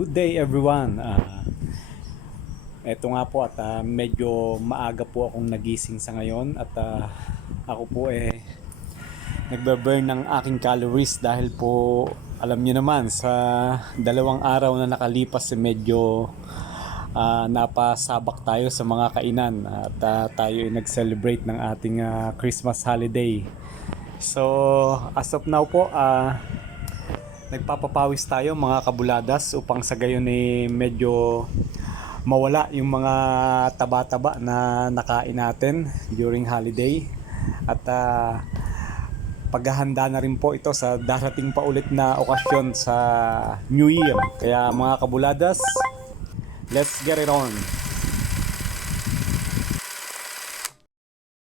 Good day everyone. Eto nga po at medyo maaga po akong nagising sa ngayon at ako po nagbe-burn ng aking calories dahil po alam niyo naman sa 2 araw na nakalipas medyo napasabak tayo sa mga kainan at tayo ay nag-celebrate ng ating Christmas holiday. So as of now po nagpapapawis tayo mga kabuladas upang sa gayon medyo mawala yung mga taba-taba na nakain natin during holiday at paghahanda na rin po ito sa darating pa ulit na okasyon sa New Year. Kaya mga kabuladas, let's get it on!